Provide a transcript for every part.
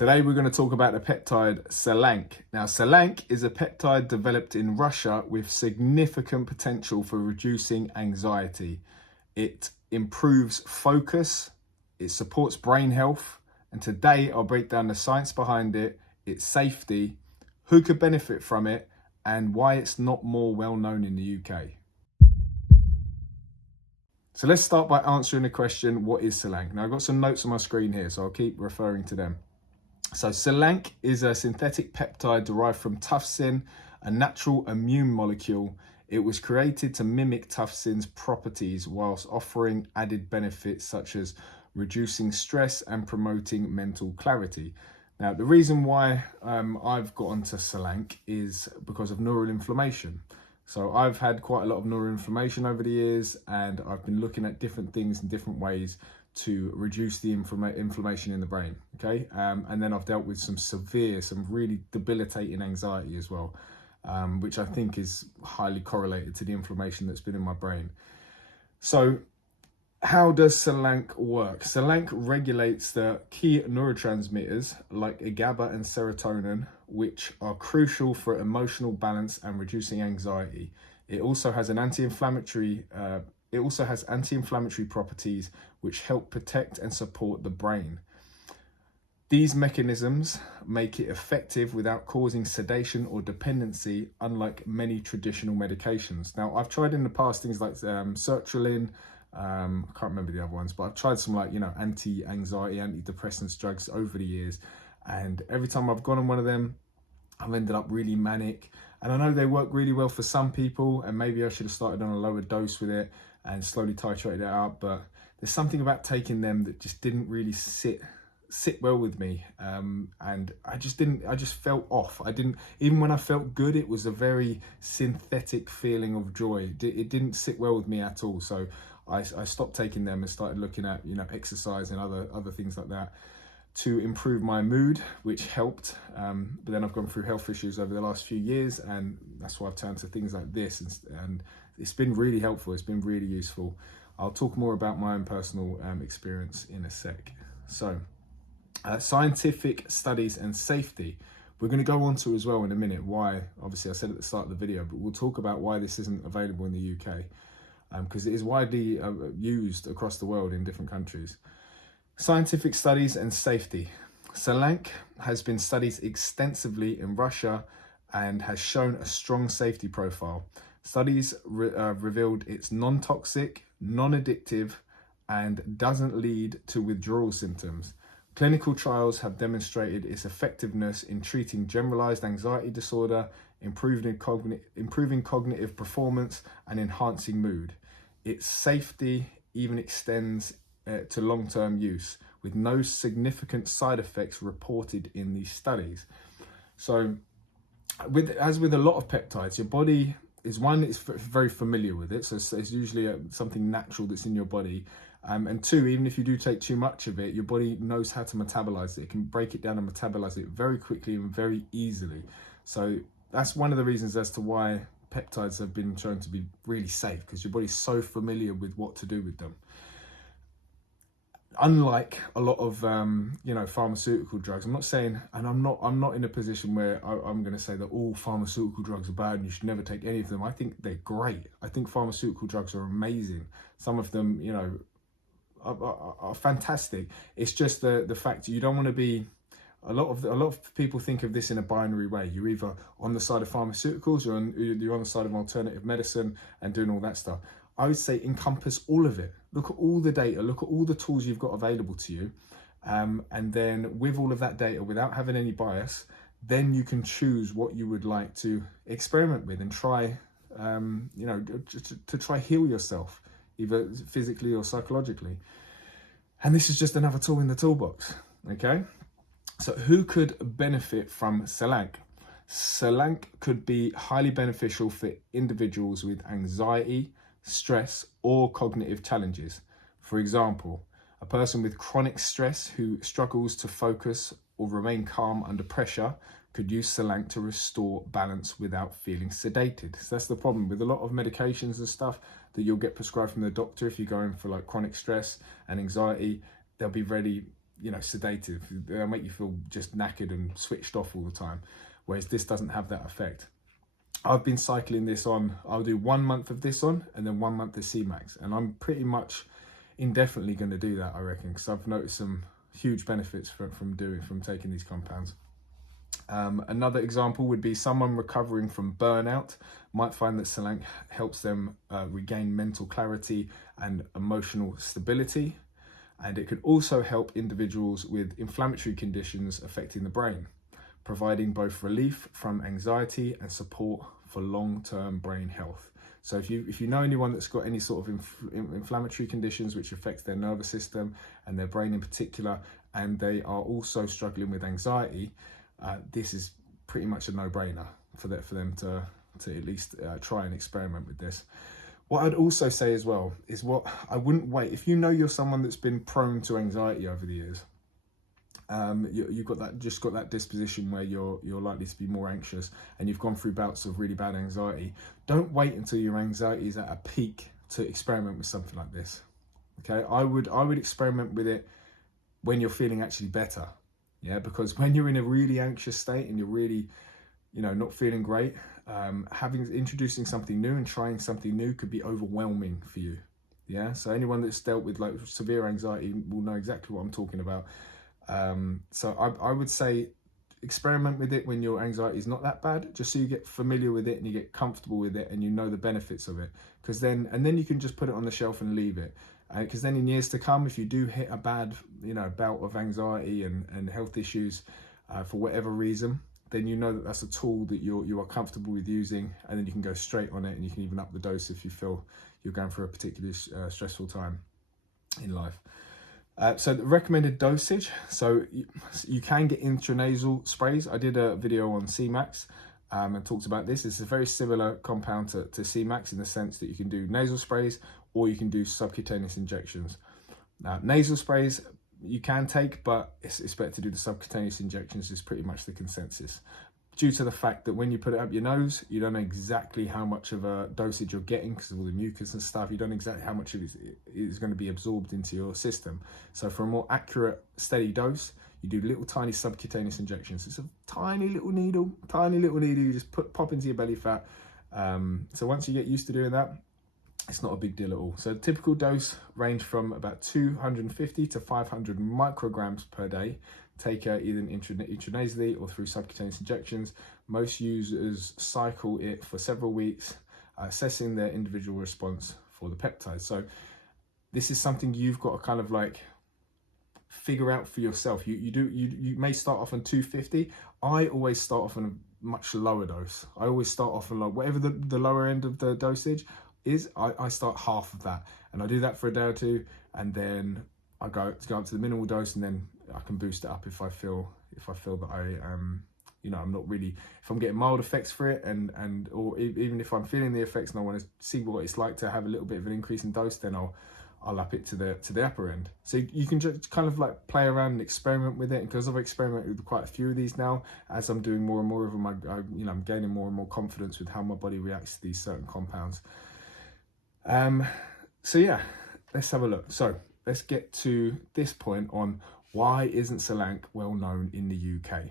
Today we're going to talk about the peptide Selank. Now, Selank is a peptide developed in Russia with significant potential for reducing anxiety. It improves focus, it supports brain health, and today I'll break down the science behind it, its safety, who could benefit from it, and why it's not more well known in the UK. So let's start by answering the question, what is Selank? Now, I've got some notes on my screen here, so I'll keep referring to them. So Selank is a synthetic peptide derived from tufsin, a natural immune molecule. It was created to mimic tufsin's properties whilst offering added benefits such as reducing stress and promoting mental clarity. Now, the reason why I've got onto Selank is because of neural inflammation. So I've had quite a lot of neural inflammation over the years, and I've been looking at different things in different ways to reduce the inflammation in the brain, okay? And then I've dealt with some really debilitating anxiety as well, which I think is highly correlated to the inflammation that's been in my brain. So how does Selank work? Selank regulates the key neurotransmitters like GABA and serotonin, which are crucial for emotional balance and reducing anxiety. It also has anti-inflammatory properties which help protect and support the brain. These mechanisms make it effective without causing sedation or dependency, unlike many traditional medications. Now, I've tried in the past things like sertraline, I can't remember the other ones, but I've tried some anti-anxiety, antidepressants drugs over the years, and every time I've gone on one of them, I've ended up really manic. And I know they work really well for some people, and maybe I should have started on a lower dose with it and slowly titrated it out, but there's something about taking them that just didn't really sit well with me, and I just felt off. Even when I felt good, it was a very synthetic feeling of joy. It didn't sit well with me at all, so I stopped taking them and started looking at exercise and other things like that to improve my mood, which helped. But then I've gone through health issues over the last few years, and that's why I've turned to things like this, and it's been really helpful. It's been really useful. I'll talk more about my own personal experience in a sec. So scientific studies and safety. We're going to go on to as well in a minute why, obviously I said at the start of the video, but we'll talk about why this isn't available in the UK, because it is widely used across the world in different countries. Scientific studies and safety. Selank has been studied extensively in Russia and has shown a strong safety profile. Studies revealed it's non-toxic, non-addictive, and doesn't lead to withdrawal symptoms. Clinical trials have demonstrated its effectiveness in treating generalized anxiety disorder, improving cognitive performance, and enhancing mood. Its safety even extends to long-term use, with no significant side effects reported in these studies. So, as with a lot of peptides, your body is very familiar with it, so it's usually something natural that's in your body. And two, even if you do take too much of it, your body knows how to metabolize it. It can break it down and metabolize it very quickly and very easily. So that's one of the reasons as to why peptides have been shown to be really safe, because your body's so familiar with what to do with them. Unlike a lot of pharmaceutical drugs, I'm not saying, and I'm not in a position where I'm going to say that all pharmaceutical drugs are bad and you should never take any of them. I think they're great. I think pharmaceutical drugs are amazing. Some of them, are fantastic. It's just the fact that you don't want to be. A lot of people think of this in a binary way. You're either on the side of pharmaceuticals or you're on the side of alternative medicine and doing all that stuff. I would say encompass all of it. Look at all the data, look at all the tools you've got available to you. And then with all of that data, without having any bias, then you can choose what you would like to experiment with and try, to try heal yourself, either physically or psychologically. And this is just another tool in the toolbox, okay? So who could benefit from Selank? Selank could be highly beneficial for individuals with anxiety, stress, or cognitive challenges. For example, a person with chronic stress who struggles to focus or remain calm under pressure could use Selank to restore balance without feeling sedated. So that's the problem with a lot of medications and stuff that you'll get prescribed from the doctor if you go in for like chronic stress and anxiety. They'll be ready, sedative. They'll make you feel just knackered and switched off all the time, whereas this doesn't have that effect. I've been cycling this on. I'll do 1 month of this on and then 1 month of C-Max, and I'm pretty much indefinitely going to do that, I reckon, because I've noticed some huge benefits from taking these compounds. Another example would be someone recovering from burnout might find that Selank helps them regain mental clarity and emotional stability, and it could also help individuals with inflammatory conditions affecting the brain, providing both relief from anxiety and support for long-term brain health. So if you know anyone that's got any sort of inflammatory conditions which affects their nervous system and their brain in particular, and they are also struggling with anxiety, this is pretty much a no-brainer for them to at least try and experiment with this. What I'd also say as well is I wouldn't wait. If you know you're someone that's been prone to anxiety over the years, you've got that disposition where you're likely to be more anxious, and you've gone through bouts of really bad anxiety, don't wait until your anxiety is at a peak to experiment with something like this. Okay, I would experiment with it when you're feeling actually better. Yeah, because when you're in a really anxious state and you're really, not feeling great, introducing something new and trying something new could be overwhelming for you. Yeah, so anyone that's dealt with like severe anxiety will know exactly what I'm talking about. So I would say experiment with it when your anxiety is not that bad, just so you get familiar with it and you get comfortable with it and you know the benefits of it. Then you can just put it on the shelf and leave it. Because then in years to come, if you do hit a bad, bout of anxiety and health issues for whatever reason, then you know that that's a tool that you are comfortable with using, and then you can go straight on it, and you can even up the dose if you feel you're going through a particularly stressful time in life. So the recommended dosage, so you can get intranasal sprays. I did a video on C-Max and talked about this. It's a very similar compound to C-Max in the sense that you can do nasal sprays or you can do subcutaneous injections. Nasal sprays you can take, but it's better to do the subcutaneous injections, is pretty much the consensus. Due to the fact that when you put it up your nose, you don't know exactly how much of a dosage you're getting because of all the mucus and stuff. You don't know exactly how much of it is going to be absorbed into your system. So for a more accurate, steady dose, you do little tiny subcutaneous injections. It's a tiny little needle you just pop into your belly fat. So once you get used to doing that, it's not a big deal at all. So the typical dose range from about 250 to 500 micrograms per day. Take either intranasally or through subcutaneous injections. Most users cycle it for several weeks, assessing their individual response for the peptide. So this is something you've got to kind of like figure out for yourself. You may start off on 250. I always start off on a much lower dose. I always start off on like whatever the lower end of the dosage is. I start half of that, and I do that for a day or two, and then I go up to the minimal dose, and then I can boost it up if I feel that I'm not really, if I'm getting mild effects for it, or even if I'm feeling the effects and I want to see what it's like to have a little bit of an increase in dose, then I'll up it to the upper end. So you can just kind of like play around and experiment with it. And because I've experimented with quite a few of these now, as I'm doing more and more of them, I'm gaining more and more confidence with how my body reacts to these certain compounds. So yeah, let's have a look. So let's get to this point on why isn't Selank well known in the UK.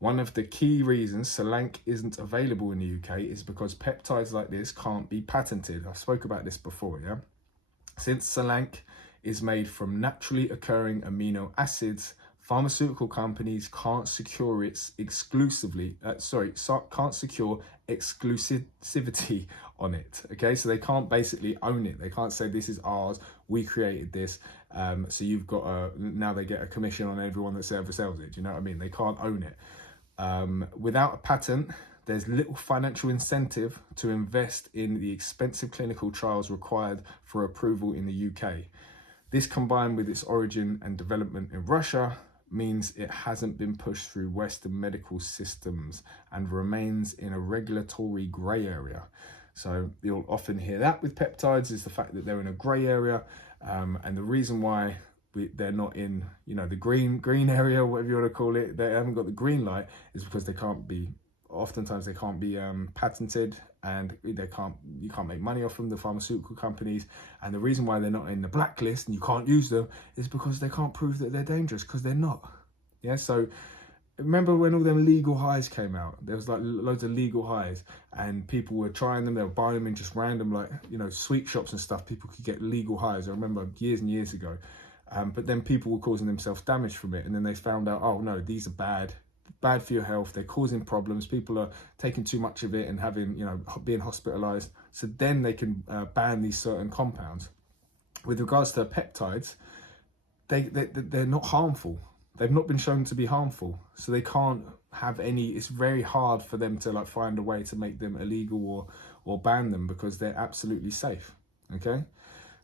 One of the key reasons Selank isn't available in the UK is because peptides like this can't be patented. I spoke about this before, yeah? Since Selank is made from naturally occurring amino acids, pharmaceutical companies can't secure can't secure exclusivity on it. Okay, so they can't basically own it. They can't say this is ours, we created this. So you've got now they get a commission on everyone that ever sells it. Do you know what I mean? They can't own it. Without a patent, there's little financial incentive to invest in the expensive clinical trials required for approval in the UK. This, combined with its origin and development in Russia, means it hasn't been pushed through Western medical systems and remains in a regulatory grey area. So you'll often hear that with peptides, is the fact that they're in a grey area, and the reason why they're not in the green area, whatever you want to call it, they haven't got the green light, is because they can't be patented, and you can't make money off them, the pharmaceutical companies. And the reason why they're not in the blacklist and you can't use them is because they can't prove that they're dangerous, because they're not. Yeah, so remember when all them legal highs came out? There was like loads of legal highs, and people were trying them. They were buying them in just random, like, you know, sweet shops and stuff. People could get legal highs. I remember years and years ago. But then people were causing themselves damage from it, and then they found out, oh no, these are bad for your health. They're causing problems. People are taking too much of it and having, you know, being hospitalized. So then they can ban these certain compounds. With regards to peptides, they're not harmful. They've not been shown to be harmful, so they can't have any. It's very hard for them to like find a way to make them illegal or ban them, because they're absolutely safe. Okay,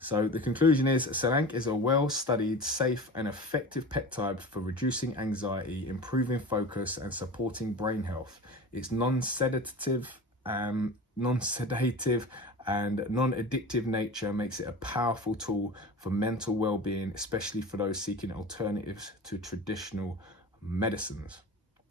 so the conclusion is Selank is a well-studied, safe and effective peptide for reducing anxiety, improving focus and supporting brain health. It's non-sedative and non-addictive nature makes it a powerful tool for mental well-being, especially for those seeking alternatives to traditional medicines.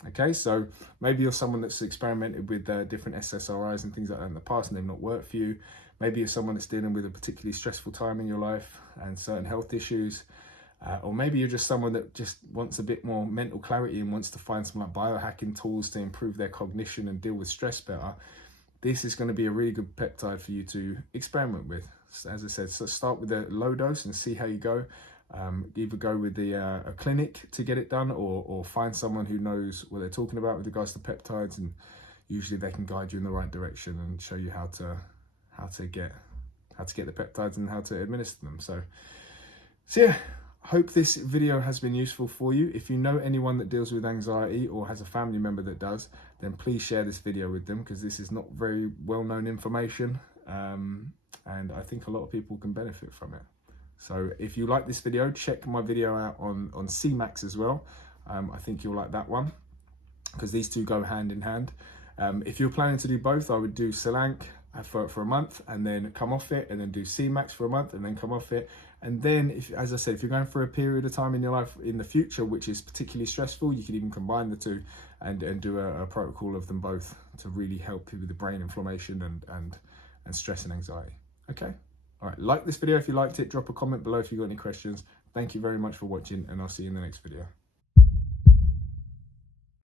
Okay, so maybe you're someone that's experimented with different SSRIs and things like that in the past and they've not worked for you. Maybe you're someone that's dealing with a particularly stressful time in your life and certain health issues. Or maybe you're just someone that just wants a bit more mental clarity and wants to find some like biohacking tools to improve their cognition and deal with stress better. This is going to be a really good peptide for you to experiment with. As I said, so start with a low dose and see how you go. Either go with a clinic to get it done, or find someone who knows what they're talking about with regards to peptides, and usually they can guide you in the right direction and show you how to get the peptides and how to administer them. So yeah, hope this video has been useful for you. If you know anyone that deals with anxiety or has a family member that does, then please share this video with them, because this is not very well-known information, and I think a lot of people can benefit from it. So if you like this video, check my video out on CMAX as well. I think you'll like that one, because these two go hand in hand. If you're planning to do both, I would do Selank for a month and then come off it, and then do CMAX for a month and then come off it. And then, as I said, if you're going through a period of time in your life in the future which is particularly stressful, you could even combine the two and do a protocol of them both to really help you with the brain inflammation and stress and anxiety. Okay, all right, like this video if you liked it, drop a comment below if you've got any questions. Thank you very much for watching, and I'll see you in the next video.